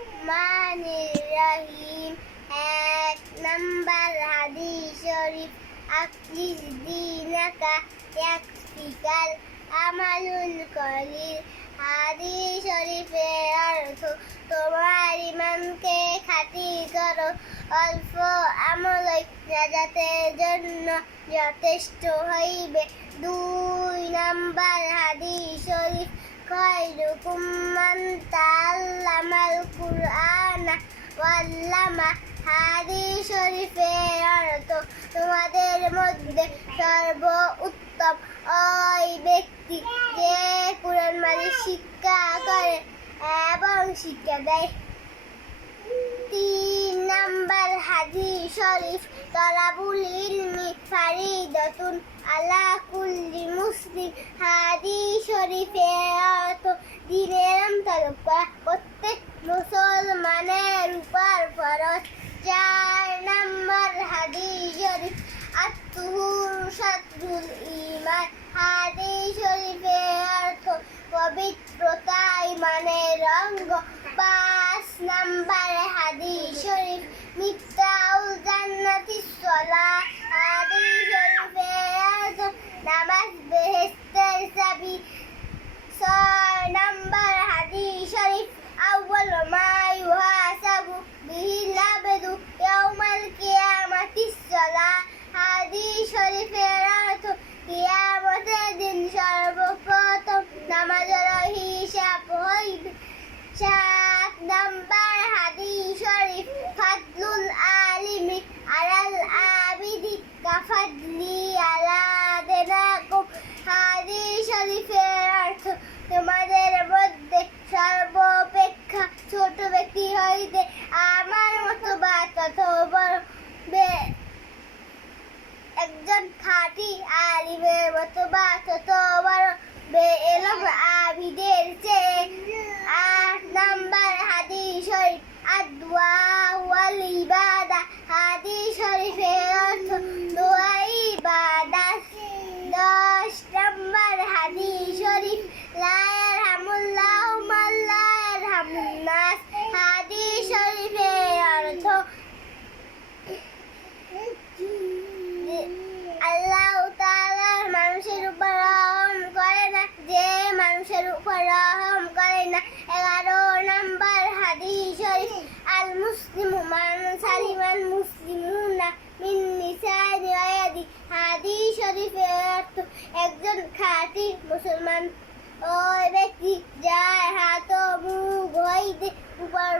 রহমানির রহিম এক নম্বর হাদিস শরীফ আকলিস দিনাকা ইয়াকফিকাল আমালুল কলিল হাদিস শরীফের অর্থ তোমার ইমানকে খাতি করো অল্প আমলই রাজাতের জন্য যথেষ্ট হইবে দুই নাম্বার হাদি শরীফ খয়রুকুম মান তাআল্লা কুরআনা ওয়াল্লামা হাদিস শরীফের অর্থ তোমাদের মধ্যে সর্ব উত্তম ওই ব্যক্তি যে কোরআন মাজিদ শিক্ষা করে এবং শিক্ষা দেয় তিন নাম্বার হাদিস শরীফ তলাবুল ইলমি ফারিদাতুন আলা কুল্লি মুসলিম হাদিস শরীফের অর্থ দিনের তলব করা প্রত্যেক মুসলমানের উপর ফরজ চার নাম্বার হাদিস শরীফ আত্মুর শাত্রুল ইমান হাদিস শরীফের অর্থ পবিত্রতা ইমানের অঙ্গ পাঁচ নাম্বার হাদিস শরীফ মিফতাউল জান্নাতি সলাহ হাদিস শরীফের অর্থ নামাজ বেহেস্তের চাবি ছয় নাম্বার হাদিস শরীফ আউয়াল মা ইউহাসাবু বিহিল আবদু ইয়াউমাল কিয়ামাতিস সালাহ হাদিস শরীফের অর্থ কিয়ামতের দিন সর্বপ্রথম নামাজের হিসাব হইবে সাত নাম্বার হাদিস শরীফ ফাদলুল আলিমি আলাল আবিদি কাফাদলি আলা দেনাকুম হাদিস শরীফের অর্থ তোমাদের মধ্যে সর্বাপেক্ষা ছোট ব্যক্তি হইতে আমার মতো বাচ্চা তত বড় একজন খাঁটি আলিমের মতো বাচ্চা তত বড় বেএলম আবিদের চেয়ে আট নাম্বার হাদিস শরীফ আদওয়া ওয়াল ইবাদা হাদিস শরীফের অর্থ দোয়া ইবাদাত দশ নাম্বার হাদিস শরীফ লা ইয়ারহামুল্লাহু মান লা ইয়ারহামুন নাস হাদিস শরীফের অর্থ আল্লাহ তাআলা মানুষের উপর রহম করে না যে মানুষের উপর রহম করে না এগারো নাম্বার হাদিস শরীফ আল মুসলিমু মান সালিমান মুসলিমুনা মিন লিসানি ওয়া হাদিস শরীফের অর্থ, একজন খাঁটি মুসলমান ওই ব্যক্তি যার হাত ও মুখ হইতে উপর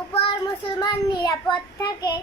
উপর মুসলমান নিরাপদ থাকে।